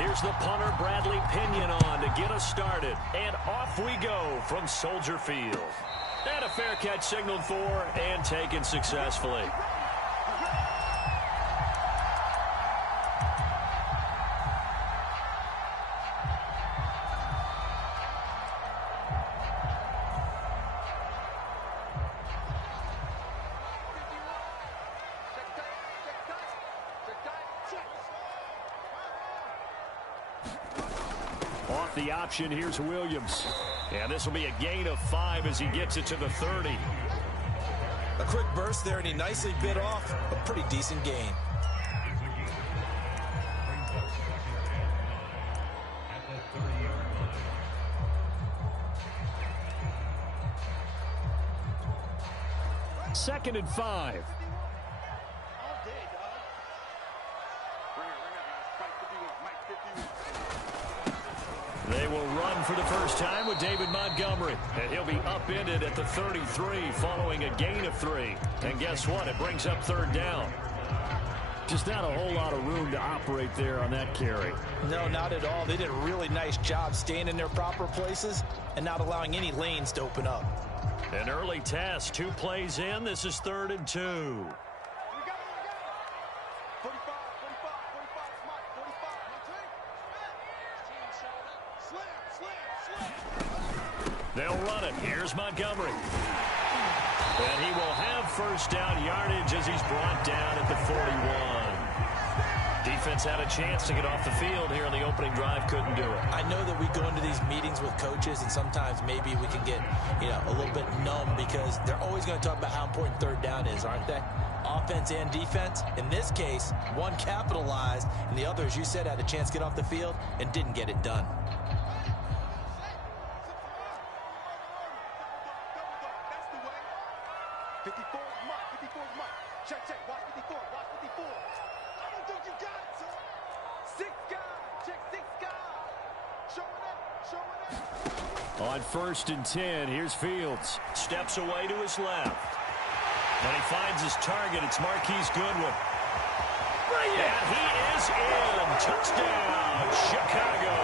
Here's the punter, Bradley Pinion, on to get us started. And off we go from Soldier Field. And a fair catch signaled for and taken successfully. Off the option, here's Williams. And this will be a gain of 5 as he gets it to the 30. A quick burst there, and he nicely bit off a pretty decent gain. Second and 5. They will run for the first time with David Montgomery. And he'll be upended at the 33 following a gain of 3. And guess what? It brings up third down. Just not a whole lot of room to operate there on that carry. No, not at all. They did a really nice job staying in their proper places and not allowing any lanes to open up. An early test. 2 plays in. This is 3rd and 2. They'll run it. Here's Montgomery. And he will have first down yardage as he's brought down at the 41. Defense had a chance to get off the field here in the opening drive. Couldn't do it. I know that we go into these meetings with coaches, and sometimes maybe we can get, a little bit numb because they're always going to talk about how important third down is, aren't they? Offense and defense. In this case, one capitalized, and the other, as you said, had a chance to get off the field and didn't get it done. On 1st and 10, here's Fields. Steps away to his left. And he finds his target. It's Marquise Goodwin. And he is in. Touchdown, Chicago.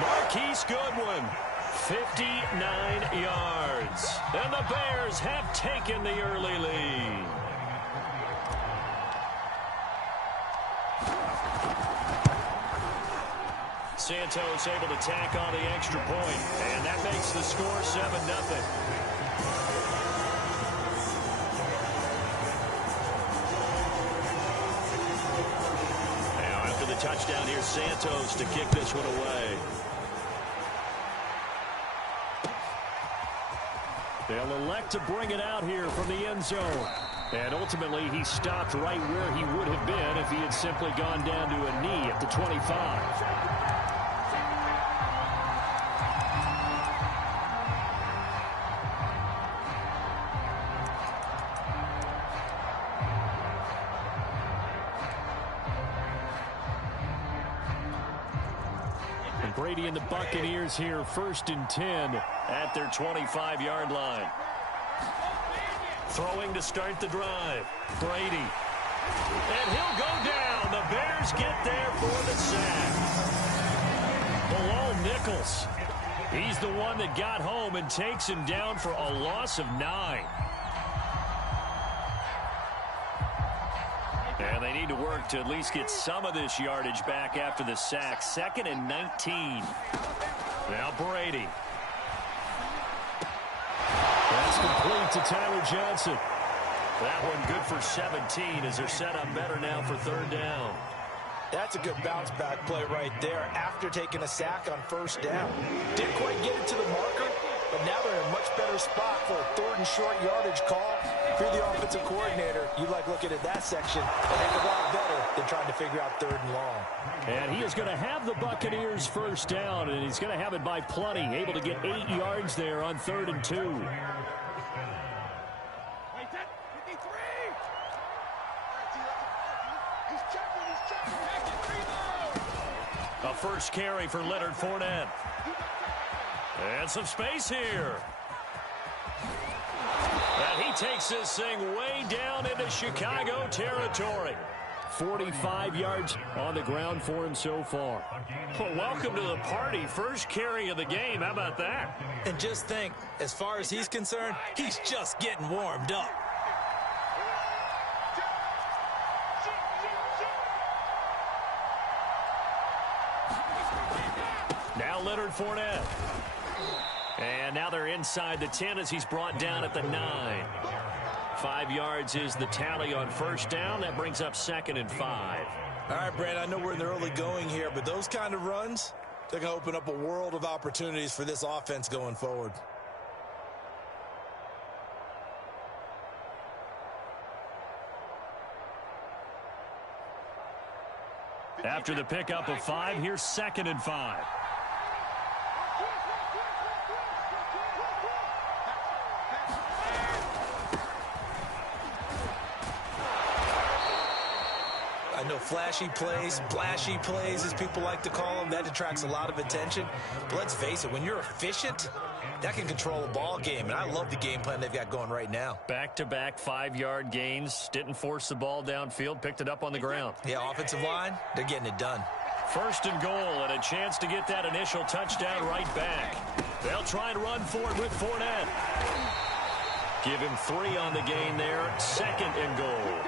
Marquise Goodwin, 59 yards. And the Bears have taken the early lead. Santos able to tack on the extra point, and that makes the score 7-0. Now after the touchdown, here's Santos to kick this one away. They'll elect to bring it out here from the end zone. And ultimately, he stopped right where he would have been if he had simply gone down to a knee at the 25. Brady and the Buccaneers here, 1st and 10 at their 25-yard line. Throwing to start the drive. Brady. And he'll go down. The Bears get there for the sack. Bilal Nichols. He's the one that got home and takes him down for a loss of 9. And they need to work to at least get some of this yardage back after the sack. 2nd and 19. Now Brady. That's complete to Tyler Johnson. That one good for 17 as they're set up better now for 3rd down. That's a good bounce back play right there after taking a sack on 1st down. Didn't quite get it to the marker, but now they're in a much better spot for a 3rd and short yardage call. If you're the offensive coordinator, you like looking at that section a heck of a lot better than trying to figure out 3rd and long. And he is going to have the Buccaneers first down, and he's going to have it by plenty, able to get 8 yards there on 3rd and 2. A first carry for Leonard Fournette. And some space here. And he takes this thing way down into Chicago territory. 45 yards on the ground for him so far. Well, welcome to the party. First carry of the game. How about that? And just think, as far as he's concerned, he's just getting warmed up. Now Leonard Fournette. And now they're inside the 10 as he's brought down at the 9. 5 yards is the tally on first down. That brings up 2nd and 5. All right, Brand, I know we're in the early going here, but those kind of runs, they're going to open up a world of opportunities for this offense going forward. After the pickup of 5, here's 2nd and 5. I know flashy plays, splashy plays, as people like to call them, that attracts a lot of attention. But let's face it, when you're efficient, that can control a ball game. And I love the game plan they've got going right now. Back-to-back 5-yard gains. Didn't force the ball downfield. Picked it up on the ground. Yeah, offensive line, they're getting it done. 1st and goal, and a chance to get that initial touchdown right back. They'll try and run for it with Fournette. Give him 3 on the gain there. 2nd and goal.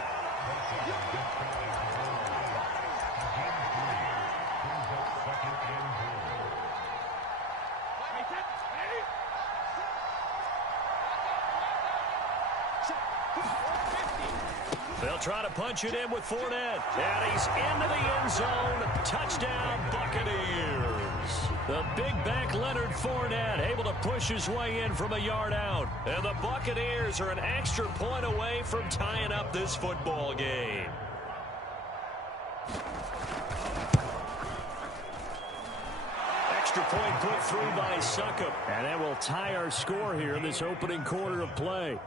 They'll try to punch it in with Fournette. And he's into the end zone. Touchdown, Buccaneers. The big back Leonard Fournette able to push his way in from a yard out. And the Buccaneers are an extra point away from tying up this football game. Extra point put through by Succop. And that will tie our score here in this opening quarter of play.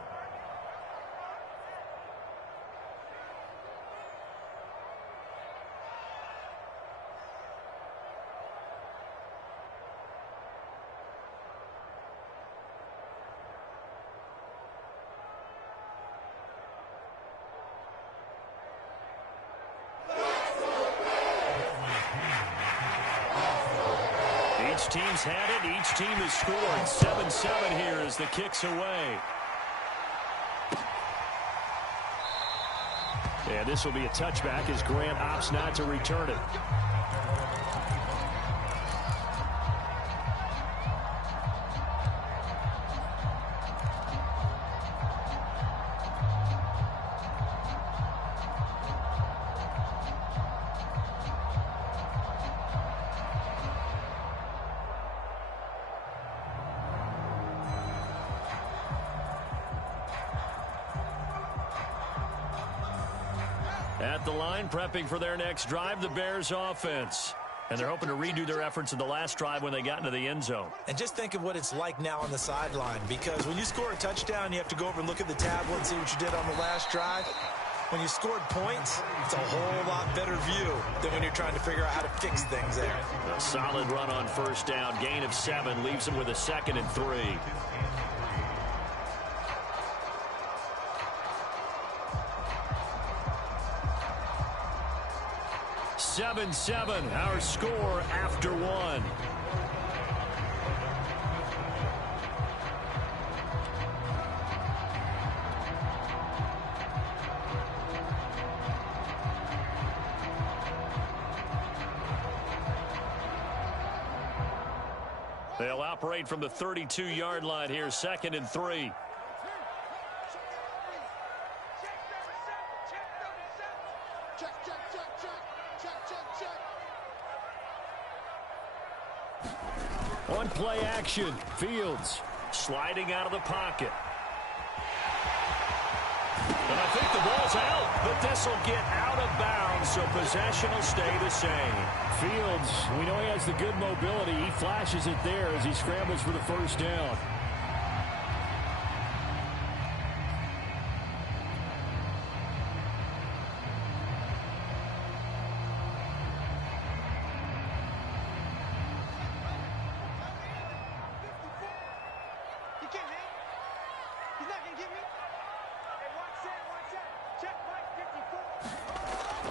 Each team's had it. Each team has scored. 7-7 here as the kick's away. And this will be a touchback as Grant opts not to return it. At the line, prepping for their next drive, the Bears offense. And they're hoping to redo their efforts in the last drive when they got into the end zone. And just think of what it's like now on the sideline, because when you score a touchdown, you have to go over and look at the tablet and see what you did on the last drive. When you scored points, it's a whole lot better view than when you're trying to figure out how to fix things there. A solid run on first down. Gain of 7 leaves them with a 2nd and 3. 7-7, our score after 1. They'll operate from the 32-yard line here, 2nd and 3. On play action, Fields sliding out of the pocket. And I think the ball's out, but this will get out of bounds, so possession will stay the same. Fields, we know he has the good mobility. He flashes it there as he scrambles for the first down.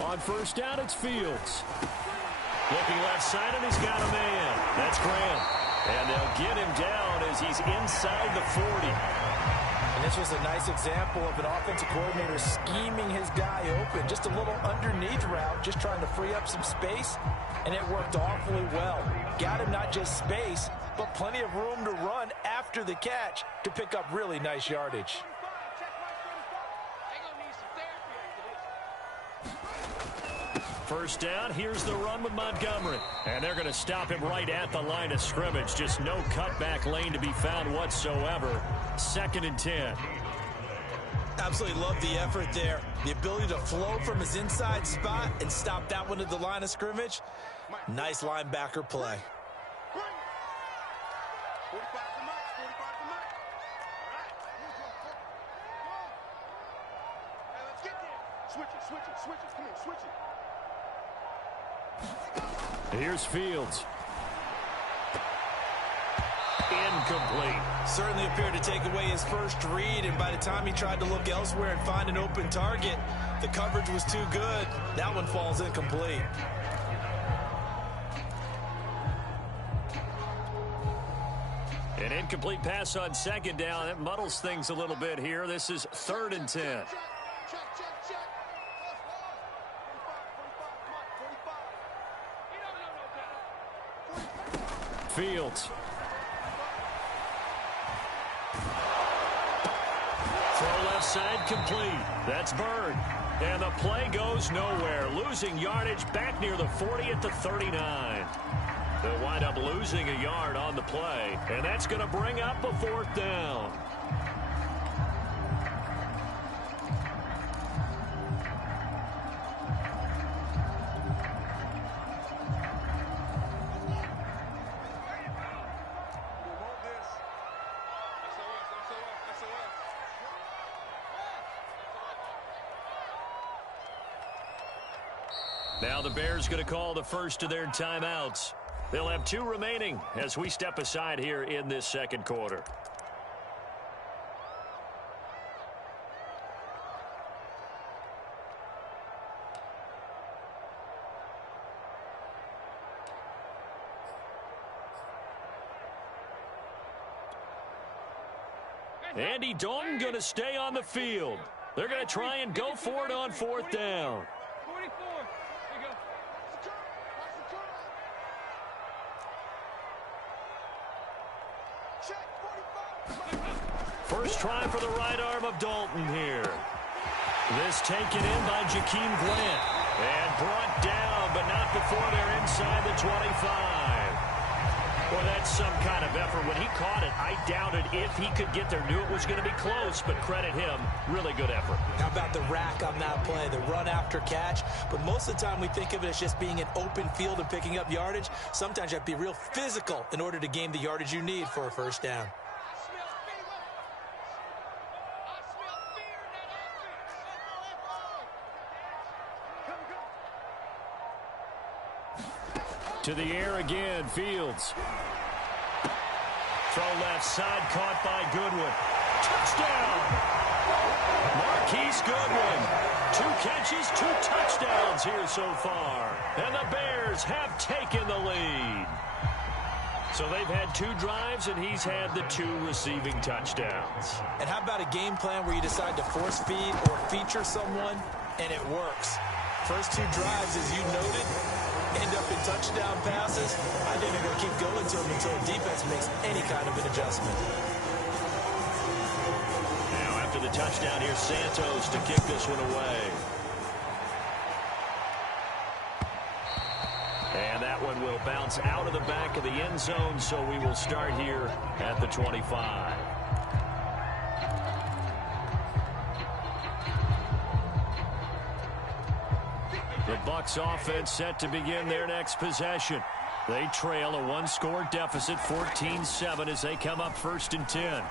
On first down, it's Fields. Looking left side, and he's got a man. That's Graham. And they'll get him down as he's inside the 40. And this was a nice example of an offensive coordinator scheming his guy open. Just a little underneath route, just trying to free up some space, and it worked awfully well. Got him not just space, but plenty of room to run after the catch to pick up really nice yardage. First down, here's the run with Montgomery. And they're going to stop him right at the line of scrimmage. Just no cutback lane to be found whatsoever. 2nd and 10. Absolutely love the effort there. The ability to flow from his inside spot and stop that one at the line of scrimmage. Nice linebacker play. Here's Fields. Incomplete. Certainly appeared to take away his first read, and by the time he tried to look elsewhere and find an open target, the coverage was too good. That one falls incomplete. An incomplete pass on 2nd down. That muddles things a little bit here. This is 3rd and 10. Fields. Throw left side complete. That's Bird. And the play goes nowhere. Losing yardage back near the 40 at the 39. They'll wind up losing a yard on the play. And that's going to bring up a 4th down. Now the Bears going to call the first of their timeouts. They'll have 2 remaining as we step aside here in this 2nd quarter. Andy Dalton going to stay on the field. They're going to try and go for it on 4th down. First try for the right arm of Dalton here. This taken in by Jakeem Grant. And brought down, but not before they're inside the 25. Well, that's some kind of effort. When he caught it, I doubted if he could get there. Knew it was going to be close, but credit him. Really good effort. How about the rack on that play, the run after catch? But most of the time we think of it as just being an open field and picking up yardage. Sometimes you have to be real physical in order to gain the yardage you need for a first down. To the air again, Fields. Throw left side, caught by Goodwin. Touchdown! Marquise Goodwin. 2 catches, 2 touchdowns here so far. And the Bears have taken the lead. So they've had 2 drives, and he's had the 2 receiving touchdowns. And how about a game plan where you decide to force feed or feature someone, and it works? First 2 drives, as you noted, end up in touchdown passes. I think they're going to keep going to them until the defense makes any kind of an adjustment. Now after the touchdown, here's Santos to kick this one away. And that one will bounce out of the back of the end zone, so we will start here at the 25. The Bucs offense set to begin their next possession. They trail a 1-score deficit, 14-7, as they come up 1st and 10. And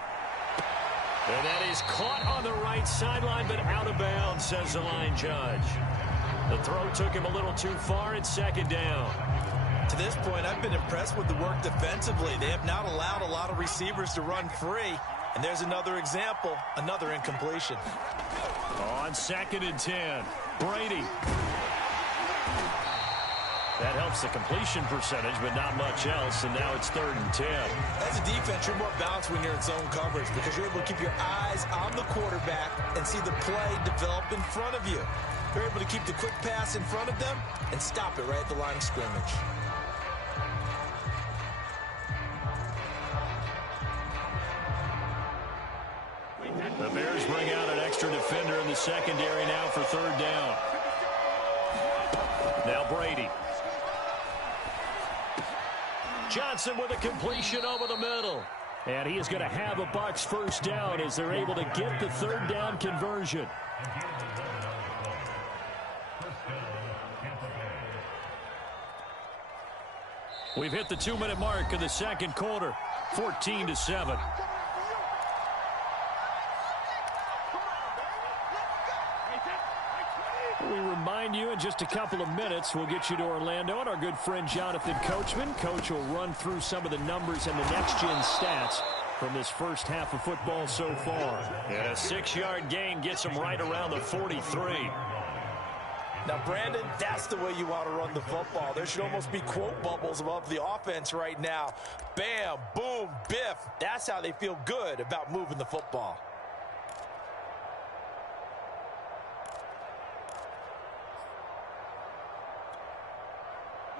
that is caught on the right sideline, but out of bounds, says the line judge. The throw took him a little too far. It's 2nd down. To this point, I've been impressed with the work defensively. They have not allowed a lot of receivers to run free. And there's another example, another incompletion. On 2nd and 10, Brady. That helps the completion percentage, but not much else, and now it's 3rd and 10. As a defense, you're more balanced when you're in zone coverage because you're able to keep your eyes on the quarterback and see the play develop in front of you. You're able to keep the quick pass in front of them and stop it right at the line of scrimmage. The Bears bring out an extra defender in the secondary now for 3rd down. Now Brady. Johnson with a completion over the middle. And he is going to have a Bucs first down as they're able to get the 3rd down conversion. We've hit the 2-minute mark of the second quarter. 14-7. We remind you in just a couple of minutes we'll get you to Orlando and our good friend Jonathan Coachman. Coach will run through some of the numbers and the next-gen stats from this first half of football so far. And a 6-yard gain gets him right around the 43. Now, Brandon, that's the way you want to run the football. There should almost be quote bubbles above the offense right now. Bam, boom, biff. That's how they feel good about moving the football.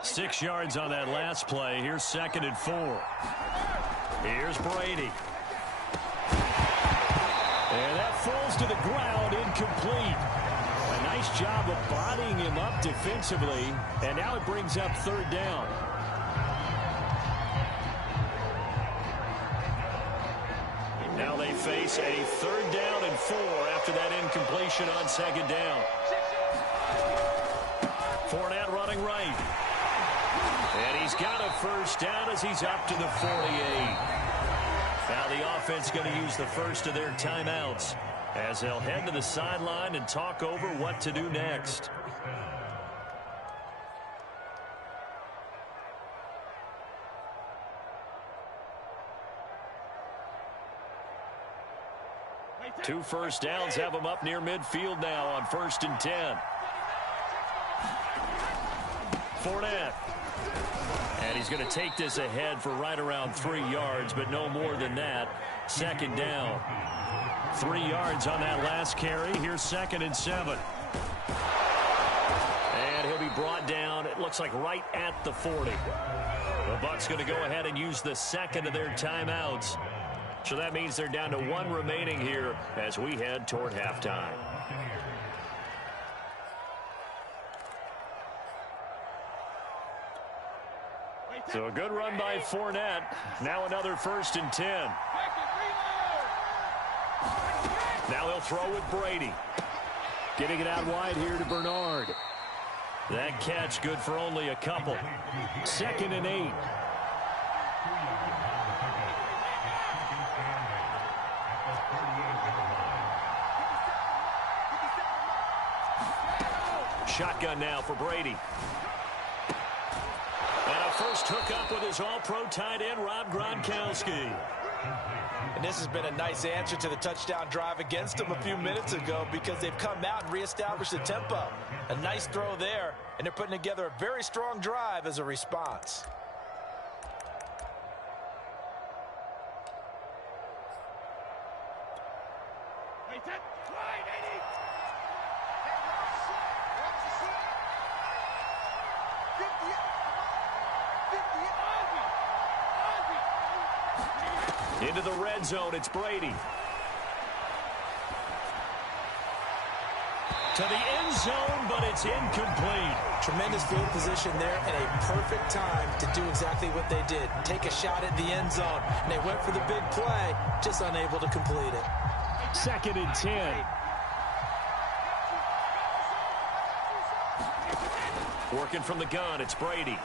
Six yards on that last play. Here's 2nd and 4. Here's Brady. And that falls to the ground, incomplete. A nice job of bodying him up defensively. And now it brings up 3rd down. Now they face a 3rd down and 4 after that incompletion on 2nd down. Fournette running right. And he's got a first down as he's up to the 48. Now the offense going to use the first of their timeouts as they'll head to the sideline and talk over what to do next. Two first downs have them up near midfield now on 1st and 10. Fournette. And he's going to take this ahead for right around 3 yards, but no more than that. 2nd down. 3 yards on that last carry. Here's 2nd and 7. And he'll be brought down, it looks like right at the 40. The Bucs going to go ahead and use the 2nd of their timeouts. So that means they're down to 1 remaining here as we head toward halftime. So a good run by Fournette. Now another 1st and 10. Now they'll throw with Brady. Getting it out wide here to Bernard. That catch good for only a couple. 2nd and 8. Shotgun now for Brady. And a first hookup with his all-pro tight end, Rob Gronkowski. And this has been a nice answer to the touchdown drive against them a few minutes ago because they've come out and reestablished the tempo. A nice throw there, and they're putting together a very strong drive as a response. Into the red zone, it's Brady. To the end zone, but it's incomplete. Tremendous field position there and a perfect time to do exactly what they did. Take a shot at the end zone. And they went for the big play, just unable to complete it. 2nd and 10. Working from the gun, it's Brady.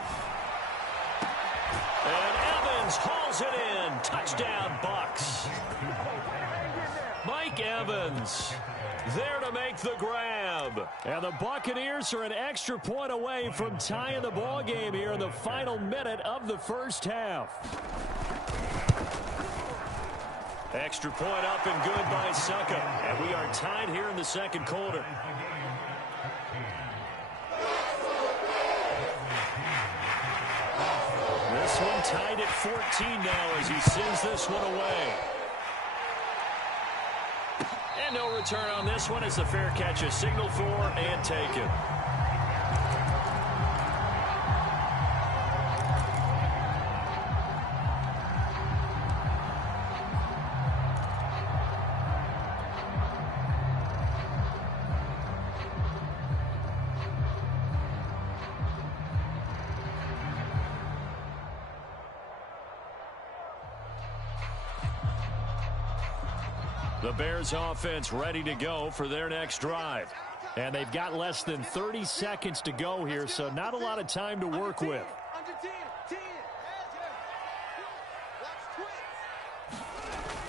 And Evans hauls it in. Touchdown, Bucs. Mike Evans there to make the grab. And the Buccaneers are an extra point away from tying the ball game here in the final minute of the first half. Extra point up and good by Succa. And we are tied here in the second quarter. This one tied at 14 now as he sends this one away. And no return on this one as the fair catch is signaled for and taken. The Bears offense ready to go for their next drive. And they've got less than 30 seconds to go here, so not a lot of time to work with.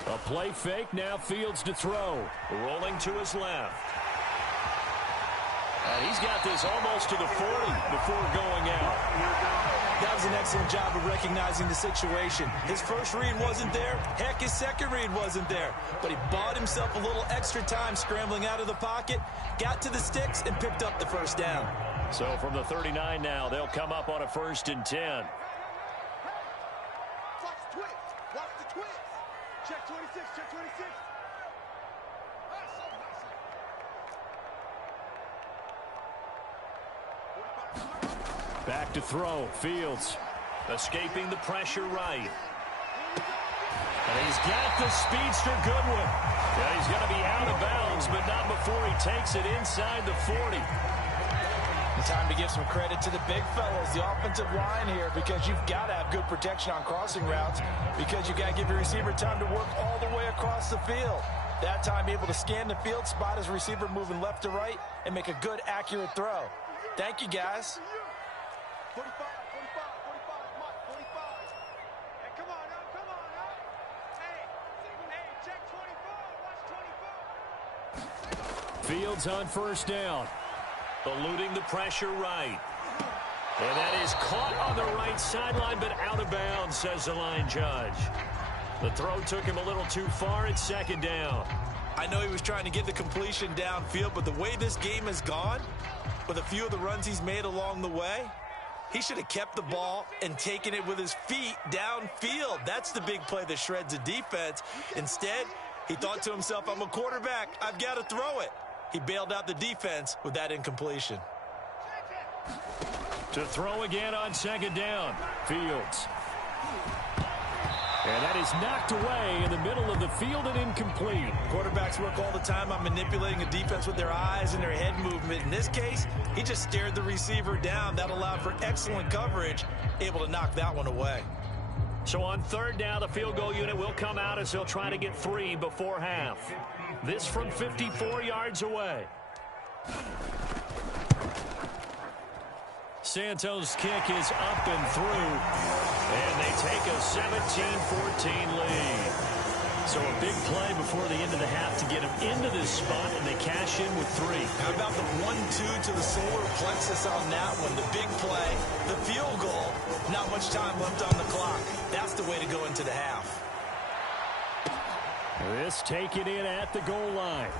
A play fake, now Fields to throw. Rolling to his left. And he's got this almost to the 40 before going out. That was an excellent job of recognizing the situation. His first read wasn't there. Heck, his second read wasn't there. But he bought himself a little extra time scrambling out of the pocket, got to the sticks, and picked up the first down. So from the 39 now, they'll come up on a 1st and 10. Watch the twist. Watch the twist. Check 26. Check 26. Back to throw. Fields escaping the pressure right. And he's got the speedster Goodwin. Yeah, he's going to be out of bounds, but not before he takes it inside the 40. And time to give some credit to the big fellas, the offensive line here, because you've got to have good protection on crossing routes, because you've got to give your receiver time to work all the way across the field. That time able to scan the field, spot his receiver moving left to right, and make a good, accurate throw. Thank you, guys. 45, 45. Hey, come on now. Hey, check 24. Watch 24. Fields on 1st down. Eluding the pressure right. And that is caught on the right sideline, but out of bounds, says the line judge. The throw took him a little too far. It's 2nd down. I know he was trying to get the completion downfield, but the way this game has gone, with a few of the runs he's made along the way, he should have kept the ball and taken it with his feet downfield. That's the big play that shreds a defense. Instead, he thought to himself, I'm a quarterback. I've got to throw it. He bailed out the defense with that incompletion. To throw again on 2nd down. Fields. And that is knocked away in the middle of the field and incomplete. Quarterbacks work all the time on manipulating a defense with their eyes and their head movement. In this case, he just stared the receiver down. That allowed for excellent coverage, able to knock that one away. So on 3rd down, the field goal unit will come out as they'll try to get 3 before half. This from 54 yards away. Santos' kick is up and through, and they take a 17-14 lead. So a big play before the end of the half to get him into this spot, and they cash in with 3. How about the 1-2 to the solar plexus on that one? The big play, the field goal, not much time left on the clock. That's the way to go into the half. This taken in at the goal line.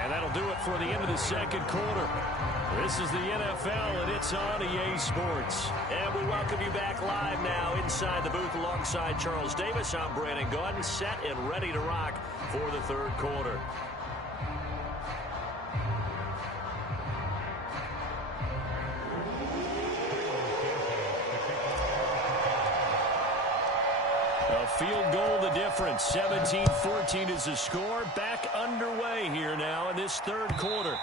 And that'll do it for the end of the 2nd quarter. This is the NFL, and it's on EA Sports. And we welcome you back live now inside the booth alongside Charles Davis. I'm Brandon Gaudin, set and ready to rock for the 3rd quarter. A field goal the difference. 17-14 is the score. Back underway here now in this 3rd quarter.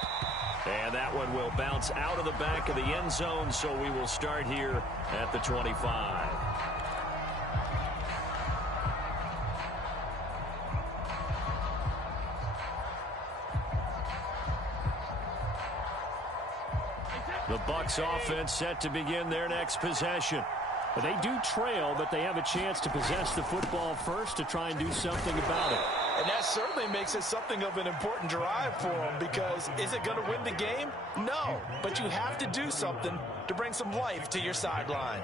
And that one will bounce out of the back of the end zone, so we will start here at the 25. The Bucs offense set to begin their next possession. They do trail, but they have a chance to possess the football first to try and do something about it. And that certainly makes it something of an important drive for them, because is it going to win the game? No, but you have to do something to bring some life to your sideline.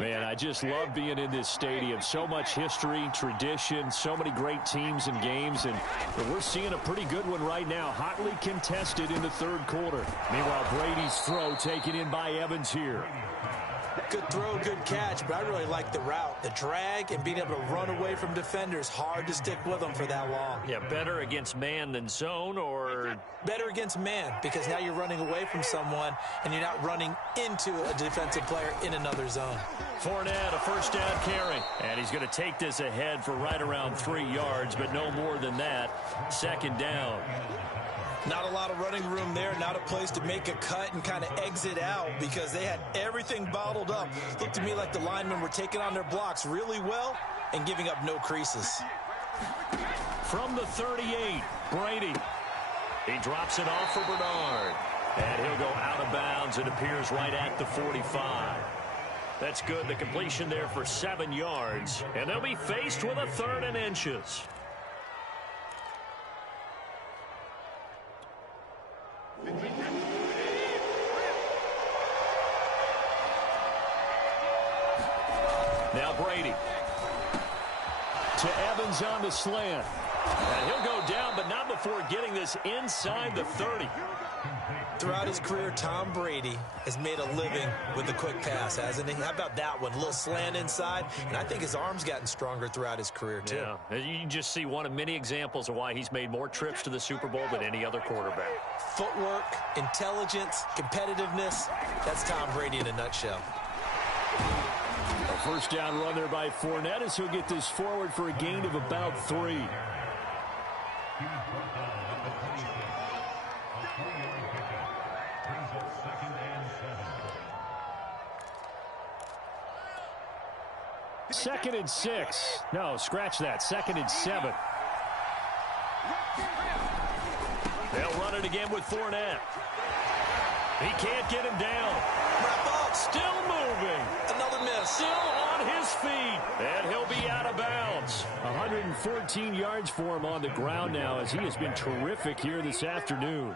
Man, I just love being in this stadium. So much history, tradition, so many great teams and games, and we're seeing a pretty good one right now, hotly contested in the third quarter. Meanwhile, Brady's throw taken in by Evans here. Good throw, good catch, but I really like the route. The drag and being able to run away from defenders, hard to stick with them for that long. Yeah, better against man than zone, or better against man, because now you're running away from someone and you're not running into a defensive player in another zone. Fournette, a first down carry. And he's going to take this ahead for right around 3 yards, but no more than that. Second down. Not a lot of running room there, not a place to make a cut and kind of exit out because they had everything bottled up. Looked to me like the linemen were taking on their blocks really well and giving up no creases. From the 38, Brady. He drops it off for Bernard. And he'll go out of bounds. It appears right at the 45. That's good. The completion there for 7 yards. And they'll be faced with a 3rd and inches. Now Brady. To Evans on the slant. And he'll go down, but not before getting this inside the 30. Throughout his career, Tom Brady has made a living with the quick pass, hasn't he? How about that one? A little slant inside, and I think his arm's gotten stronger throughout his career, too. Yeah, you can just see one of many examples of why he's made more trips to the Super Bowl than any other quarterback. Footwork, intelligence, competitiveness, that's Tom Brady in a nutshell. A first down run there by Fournette as he'll get this forward for a gain of about 3. Second and 6. No, scratch that. 2nd and 7. They'll run it again with Fournette. He can't get him down. Wrap up. Still moving. Another miss. Still on his feet. And he'll be out of bounds. 114 yards for him on the ground now as he has been terrific here this afternoon.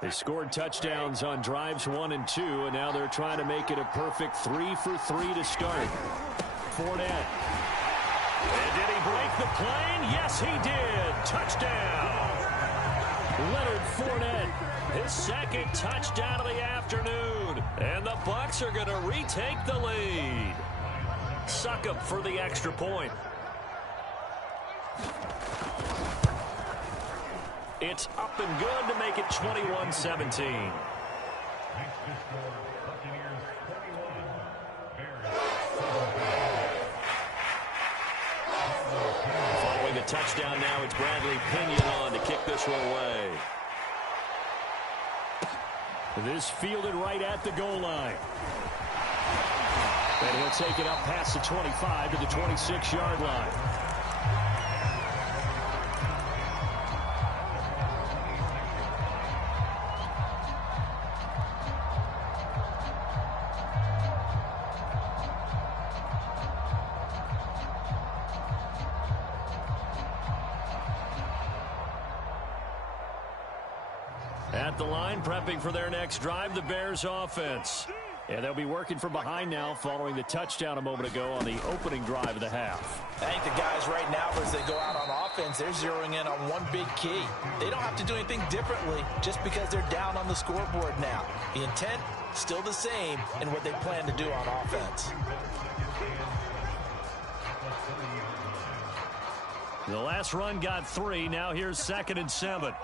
They scored touchdowns on drives 1 and 2, and now they're trying to make it a perfect 3 for 3 to start. Fournette. And did he break the plane? Yes, he did. Touchdown. Leonard Fournette, his 2nd touchdown of the afternoon. And the Bucs are going to retake the lead. Succop for the extra point. It's up and good to make it 21-17. Following the touchdown now, it's Bradley Pinion on to kick this one away. This fielded right at the goal line. And he'll take it up past the 25 to the 26-yard line. At the line, prepping for their next drive, the Bears offense. And they'll be working from behind now following the touchdown a moment ago on the opening drive of the half. I think the guys right now, as they go out on offense, they're zeroing in on one big key. They don't have to do anything differently just because they're down on the scoreboard now. The intent, still the same in what they plan to do on offense. The last run got 3. Now here's 2nd and 7.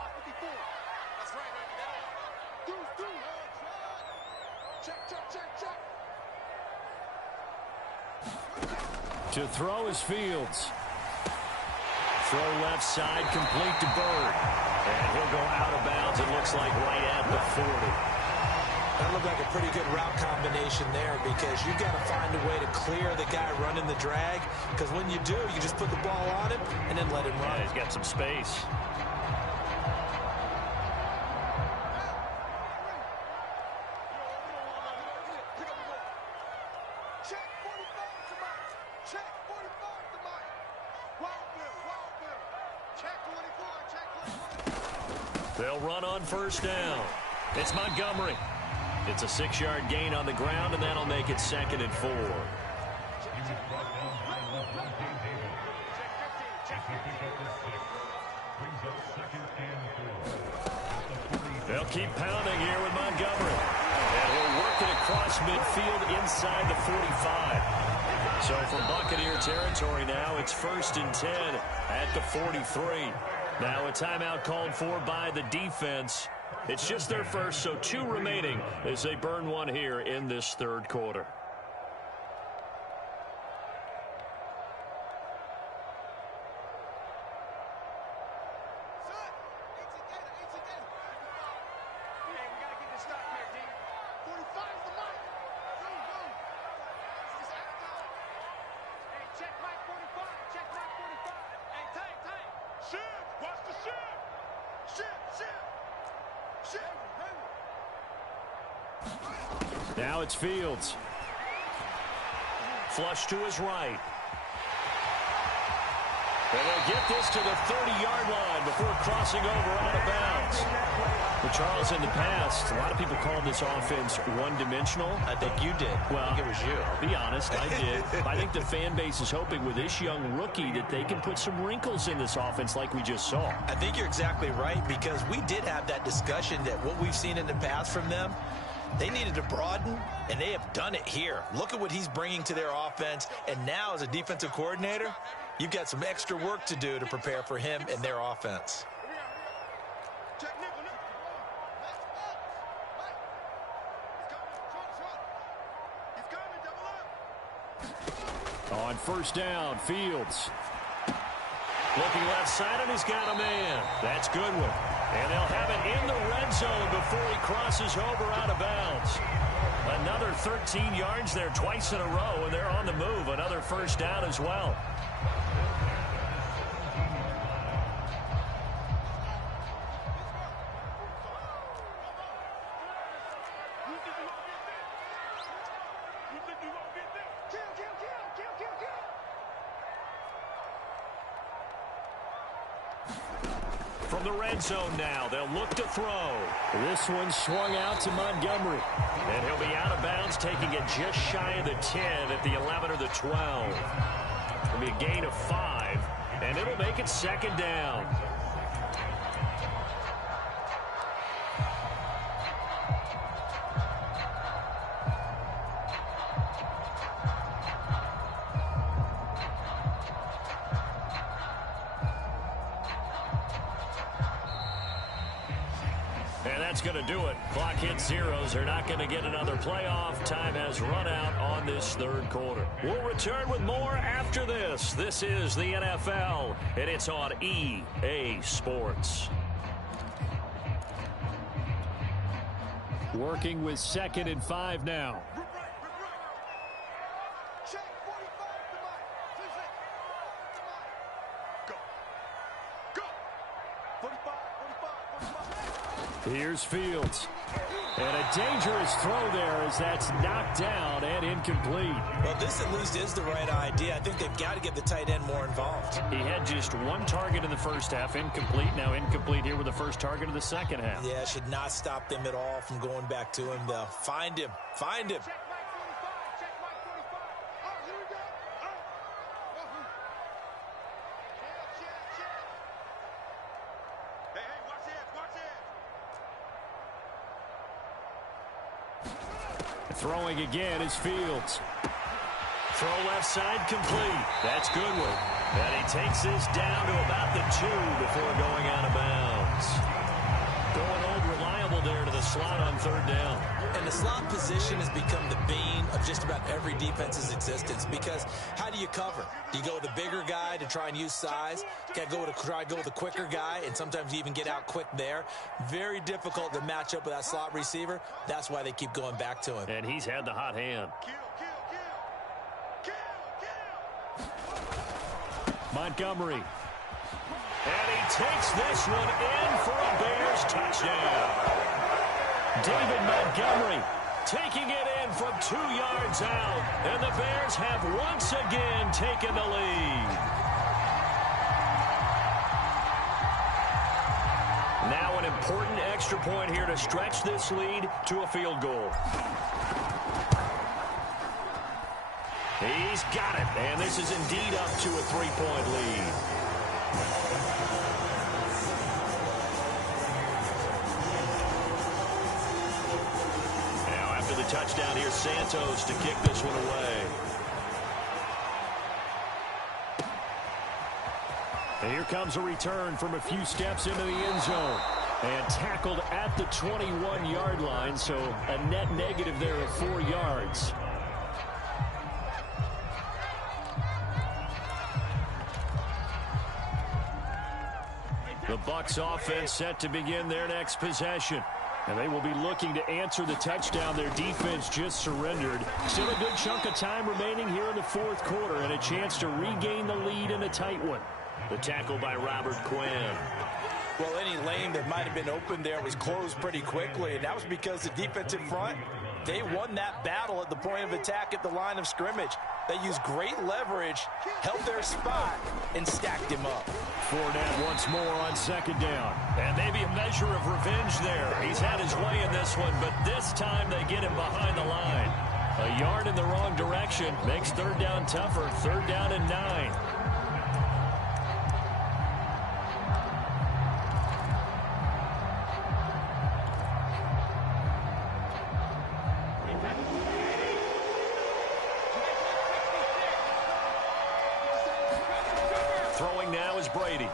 To throw is Fields. Throw left side, complete to Bird. And he'll go out of bounds, it looks like right at the 40. That looked like a pretty good route combination there because you've got to find a way to clear the guy running the drag, because when you do, you just put the ball on him and then let him run. Yeah, he's got some space. They'll run on first down. It's Montgomery. It's a 6-yard gain on the ground, and that'll make it 2nd and 4. They'll keep pounding here with Montgomery. And he'll work it across midfield inside the 45. So from Buccaneer territory now, it's 1st and 10 at the 43. Now a timeout called for by the defense. It's just their first, so 2 remaining as they burn one here in this 3rd quarter. Now it's Fields. Flush to his right. And they'll get this to the 30-yard line before crossing over out of bounds. Well, Charles, in the past, a lot of people called this offense one-dimensional. I think you did. Well, I think it was you. I'll be honest, I did. I think the fan base is hoping with this young rookie that they can put some wrinkles in this offense like we just saw. I think you're exactly right, because we did have that discussion that what we've seen in the past from them, they needed to broaden, and they have done it here. Look at what he's bringing to their offense, and now as a defensive coordinator, you've got some extra work to do to prepare for him and their offense. On first down, Fields. Looking left side, and he's got a man. That's Goodwin. And they'll have it in the red zone before he crosses over out of bounds. Another 13 yards there twice in a row, and they're on the move. Another first down as well. From the red zone now, they'll look to throw. This one swung out to Montgomery. And he'll be out of bounds, taking it just shy of the 10 at the 11 or the 12. It'll be a gain of 5, and it'll make it 2nd down. Going to do it. Clock hits zeros. They're not going to get another playoff. Time has run out on this 3rd quarter. We'll return with more after this. This is the NFL, and it's on EA Sports. Working with 2nd and 5 now. Here's Fields. And a dangerous throw there as that's knocked down and incomplete. Well, this at least is the right idea. I think they've got to get the tight end more involved. He had just 1 target in the first half, incomplete. Now incomplete here with the first target of the second half. Yeah, it should not stop them at all from going back to him, though. Find him. Find him. Throwing again is Fields. Throw left side complete. That's Goodwin. And he takes this down to about the 2 before going out of bounds. Going old reliable there to the slot on 3rd down. And the slot position has become the bane of just about every defense's existence, because how do you cover? Do you go with a bigger guy to try and use size? You got to try to go with a quicker guy, and sometimes you even get out quick there. Very difficult to match up with that slot receiver. That's why they keep going back to him. And he's had the hot hand. Montgomery. And he takes this one in for a Bears touchdown. David Montgomery taking it in from 2 yards out. And the Bears have once again taken the lead. important extra point here to stretch this lead to a field goal. He's got it, and this is indeed up to a 3-point lead. Now after the touchdown, here's Santos to kick this one away. And here comes a return from a few steps into the end zone. And tackled at the 21-yard line, so a net negative there of 4 yards. The Bucs offense set to begin their next possession. And they will be looking to answer the touchdown their defense just surrendered. Still a good chunk of time remaining here in the fourth quarter and a chance to regain the lead in a tight one. The tackle by Robert Quinn. Well, any lane that might have been open there was closed pretty quickly, and that was because the defensive front, they won that battle at the point of attack at the line of scrimmage. They used great leverage, held their spot, and stacked him up. Fournette once more on second down. And maybe a measure of revenge there. He's had his way in this one, but this time they get him behind the line. A yard in the wrong direction makes third down tougher. Third down and 9. Throwing now is Brady.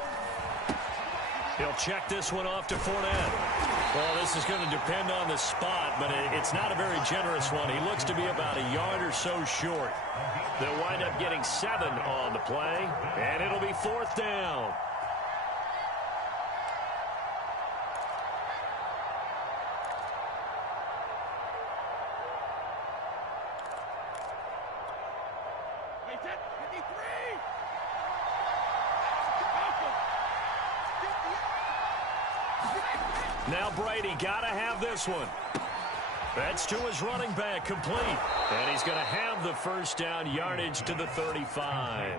He'll check this one off to Fournette. Well, this is going to depend on the spot, but it's not a very generous one. He looks to be about a yard or so short. They'll wind up getting 7 on the play, and it'll be fourth down. Now Brady got to have this one. That's to his running back, complete. And he's going to have the first down, yardage to the 35.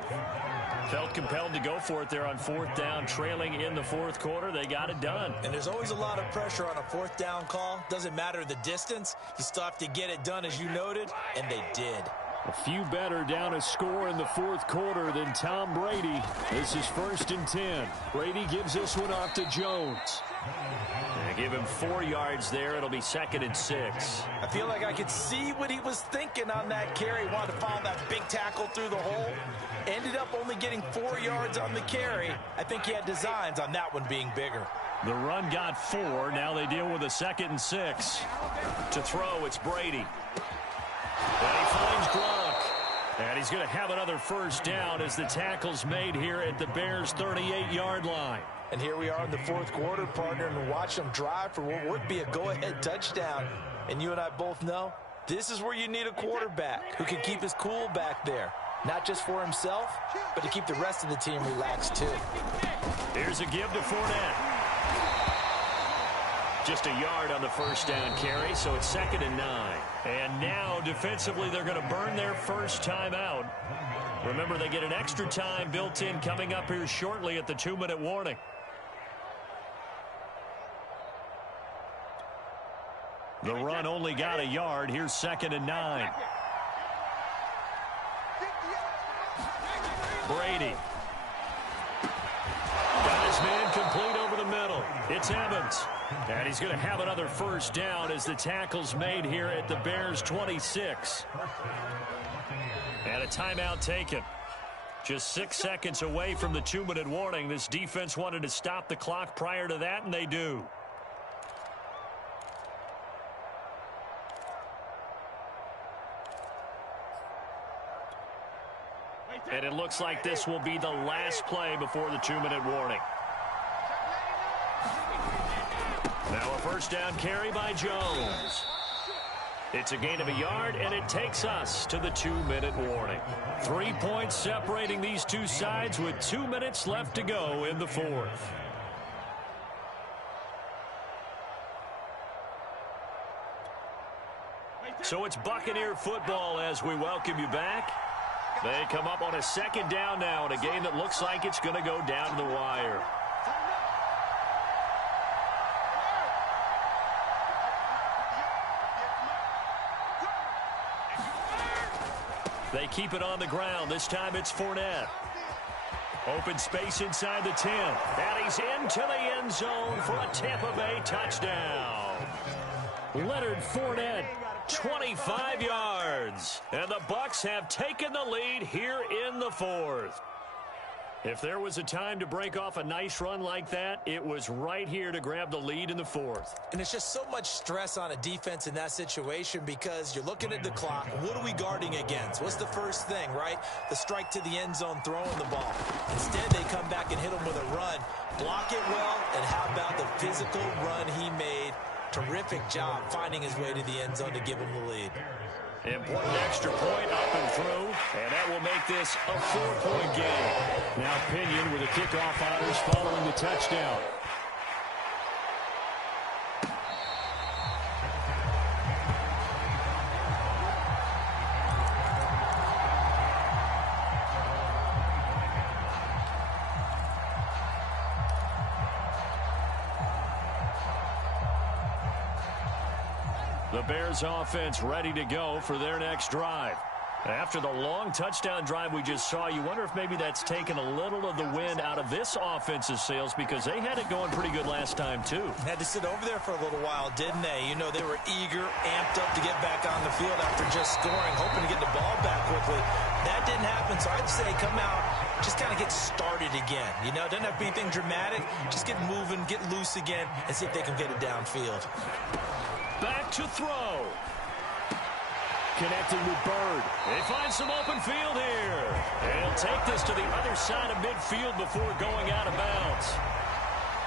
Felt compelled to go for it there on fourth down, trailing in the fourth quarter. They got it done. And there's always a lot of pressure on a fourth down call. Doesn't matter the distance. You still have to get it done, as you noted, and they did. A few better down a score in the fourth quarter than Tom Brady. This is 1st and 10. Brady gives this one off to Jones. And give him 4 yards there. It'll be 2nd and 6. I feel like I could see what he was thinking on that carry. Wanted to follow that big tackle through the hole. Ended up only getting 4 yards on the carry. I think he had designs on that one being bigger. The run got 4. Now they deal with a 2nd and 6. To throw, it's Brady. And he finds Gronk. And he's going to have another first down as the tackle's made here at the Bears' 38-yard line. And here we are in the fourth quarter, partner, and watch them drive for what would be a go-ahead touchdown. And you and I both know this is where you need a quarterback who can keep his cool back there. Not just for himself, but to keep the rest of the team relaxed, too. Here's a give to Fournette. Just a yard on the first down carry, so it's 2nd and 9. And now, defensively, they're going to burn their first time out. Remember, they get an extra time built in coming up here shortly at the 2-minute warning. The run only got a yard. Here's 2nd and 9. Brady. Got his man complete over the middle. It's Evans. And he's going to have another first down as the tackle's made here at the Bears' 26. And a timeout taken. Just 6 seconds away from the 2-minute warning. This defense wanted to stop the clock prior to that, and they do. And it looks like this will be the last play before the 2-minute warning. Now a first down carry by Jones. It's a gain of a yard, and it takes us to the 2-minute warning. 3 points separating these two sides with 2 minutes left to go in the fourth. So it's Buccaneer football as we welcome you back. They come up on a second down now in a game that looks like it's going to go down to the wire. They keep it on the ground. This time it's Fournette. Open space inside the 10. And he's into the end zone for a Tampa Bay touchdown. Leonard Fournette, 25 yards. And the Bucs have taken the lead here in the fourth. If there was a time to break off a nice run like that, it was right here to grab the lead in the fourth. And it's just so much stress on a defense in that situation because you're looking at the clock. What are we guarding against? What's the first thing, right? The strike to the end zone, throwing the ball. Instead, they come back and hit him with a run. Block it well, and how about the physical run he made? Terrific job finding his way to the end zone to give him the lead. Important extra point up and through, and that will make this a 4-point game. Now Pinion with a kickoff honors following the touchdown. The Bears offense ready to go for their next drive. After the long touchdown drive we just saw, you wonder if maybe that's taken a little of the wind out of this offense's sails because they had it going pretty good last time too. Had to sit over there for a little while, didn't they? You know, they were eager, amped up to get back on the field after just scoring, hoping to get the ball back quickly. That didn't happen, so I'd say come out, just kind of get started again. You know, doesn't have to be anything dramatic. Just get moving, get loose again, and see if they can get it downfield. Back to throw. Connecting with Bird. They find some open field here. And he'll take this to the other side of midfield before going out of bounds.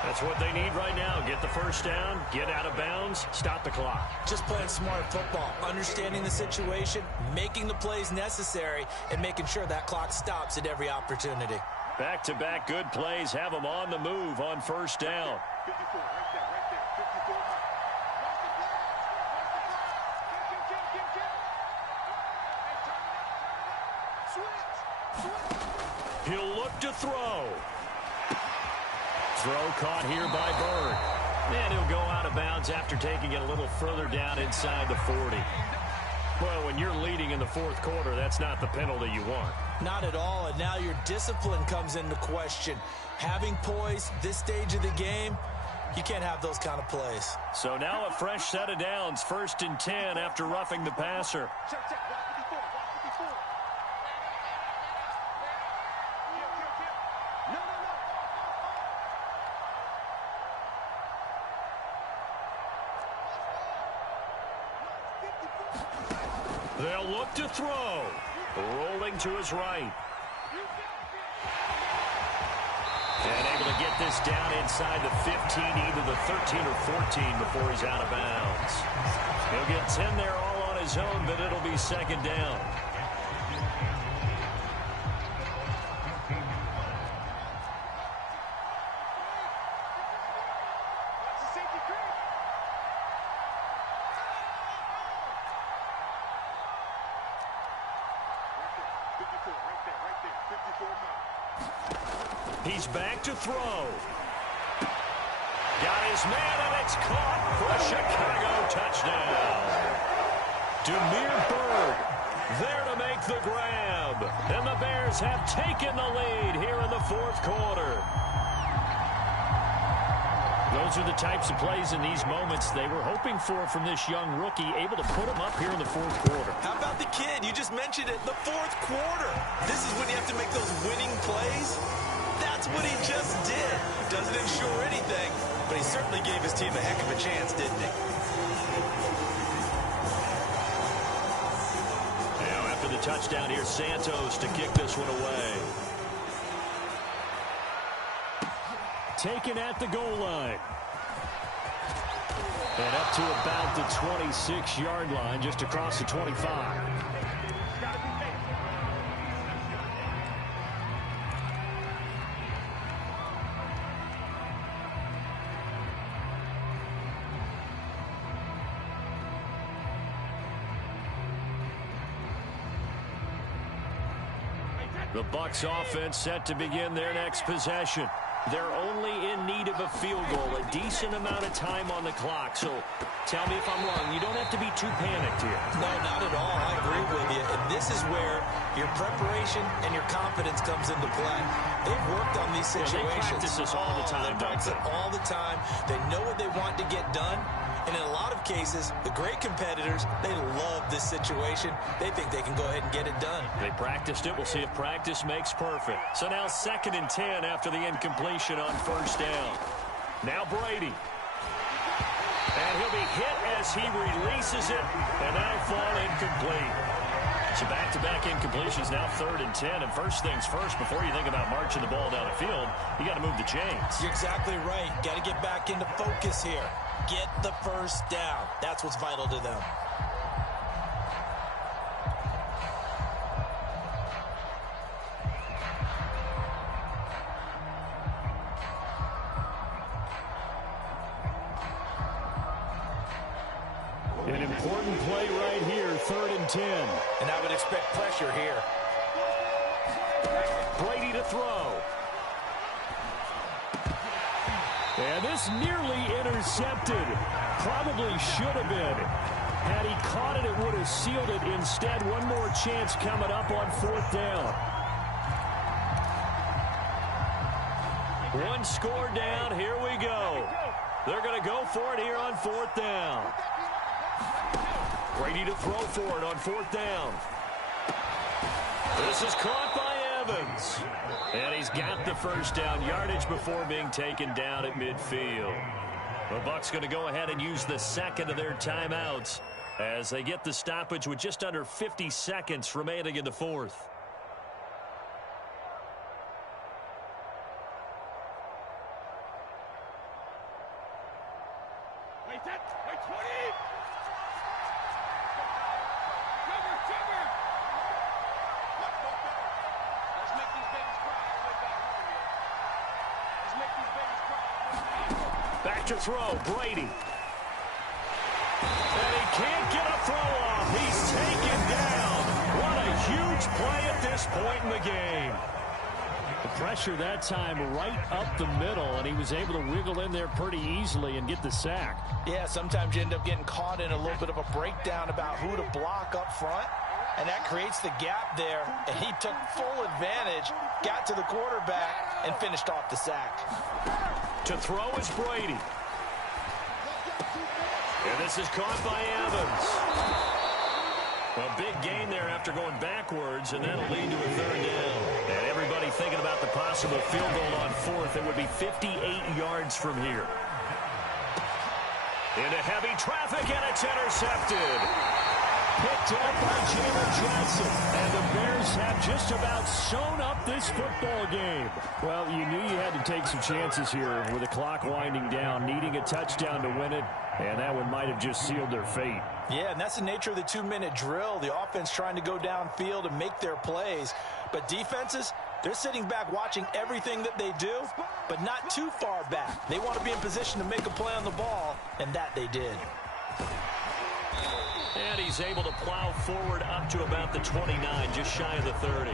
That's what they need right now. Get the first down, get out of bounds, stop the clock. Just playing smart football, understanding the situation, making the plays necessary, and making sure that clock stops at every opportunity. Back-to-back good plays have them on the move on first down. 54, right there, 54. He'll look to throw. Throw caught here by Bird. And he'll go out of bounds after taking it a little further down inside the 40. Well, when you're leading in the fourth quarter, that's not the penalty you want. Not at all, and now your discipline comes into question. Having poise this stage of the game, you can't have those kind of plays. So now a fresh set of downs, 1st and 10 after roughing the passer. Check, block 54, block 54. No. They'll look to throw. Rolling to his right. And able to get this down inside the 15, either the 13 or 14 before he's out of bounds. He'll get 10 there all on his own, but it'll be second down. He's back to throw. Got his man, and it's caught for a Chicago touchdown. Demir Bird there to make the grab. And the Bears have taken the lead here in the fourth quarter. Those are the types of plays in these moments they were hoping for from this young rookie, able to put him up here in the fourth quarter. How about the kid? You just mentioned it, the fourth quarter. This is when you have to make those winning plays. That's what he just did. Doesn't ensure anything, but he certainly gave his team a heck of a chance, didn't he? Now after the touchdown, here's Santos to kick this one away. Taken at the goal line. And up to about the 26-yard line, just across the 25. The Bucs offense set to begin their next possession. They're only in need of a field goal, a decent amount of time on the clock. So tell me if I'm wrong. You don't have to be too panicked here. No, not at all. I agree with you. And this is where your preparation and your confidence comes into play. They've worked on these situations. They practice this all the time. They practice it all the time. They know what they want to get done. And in a lot of cases, the great competitors, they love this situation. They think they can go ahead and get it done. They practiced it. We'll see if practice makes perfect. So now 2nd and 10 after the incompletion on 1st down. Now Brady. And he'll be hit as he releases it. And that'll fall incomplete. So back-to-back incompletions, now 3rd and 10. And first things first, before you think about marching the ball down the field, you got to move the chains. You're exactly right. Got to get back into focus here. Get the first down. That's what's vital to them. An important play right here, 3rd and 10. And I would expect pressure here. Brady to throw. And this nearly intercepted. Probably should have been. Had he caught it, it would have sealed it. Instead, one more chance coming up on 4th down. One score down. Here we go. They're going to go for it here on 4th down. Brady to throw for it on 4th down. This is caught by Evans. And he's got the first down yardage before being taken down at midfield. The Bucs going to go ahead and use the 2nd of their timeouts as they get the stoppage with just under 50 seconds remaining in the 4th. Wait, 20! Back to throw, Brady. And he can't get a throw off. He's taken down. What a huge play at this point in the game. The pressure that time right up the middle, and he was able to wiggle in there pretty easily and get the sack. Yeah, sometimes you end up getting caught in a little bit of a breakdown about who to block up front, and that creates the gap there, and he took full advantage, got to the quarterback, and finished off the sack. To throw is Brady. And this is caught by Evans. A big gain there after going backwards, and that'll lead to a 3rd down. And everybody thinking about the possible field goal on 4th. It would be 58 yards from here. Into heavy traffic, and it's intercepted. Picked up by Jalen Johnson. And the Bears have just about sewn up this football game. Well, you knew you had to take some chances here with the clock winding down, needing a touchdown to win it, and that one might have just sealed their fate. Yeah, and that's the nature of the 2-minute drill. The offense trying to go downfield and make their plays. But defenses, they're sitting back watching everything that they do, but not too far back. They want to be in position to make a play on the ball, and that they did. And he's able to plow forward up to about the 29, just shy of the 30.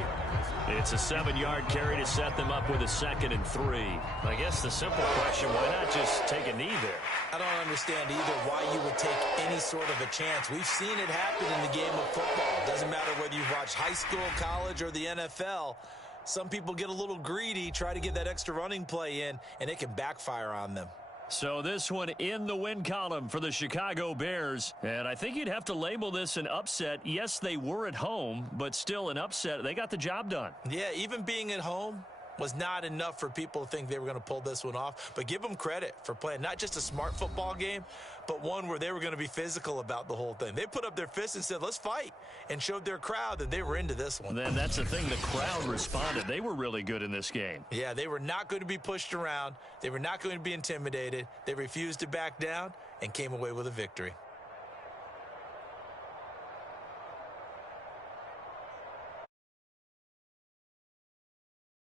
It's a 7-yard carry to set them up with a 2nd and 3. I guess the simple question, why not just take a knee there? I don't understand either why you would take any sort of a chance. We've seen it happen in the game of football. It doesn't matter whether you've watched high school, college, or the NFL. Some people get a little greedy, try to get that extra running play in, and it can backfire on them. So this one in the win column for the Chicago Bears. And I think you'd have to label this an upset. Yes, they were at home, but still an upset. They got the job done. Yeah, even being at home was not enough for people to think they were going to pull this one off. But give them credit for playing not just a smart football game, but one where they were going to be physical about the whole thing. They put up their fists and said, let's fight, and showed their crowd that they were into this one. Then that's the thing. The crowd responded. They were really good in this game. Yeah, they were not going to be pushed around. They were not going to be intimidated. They refused to back down and came away with a victory.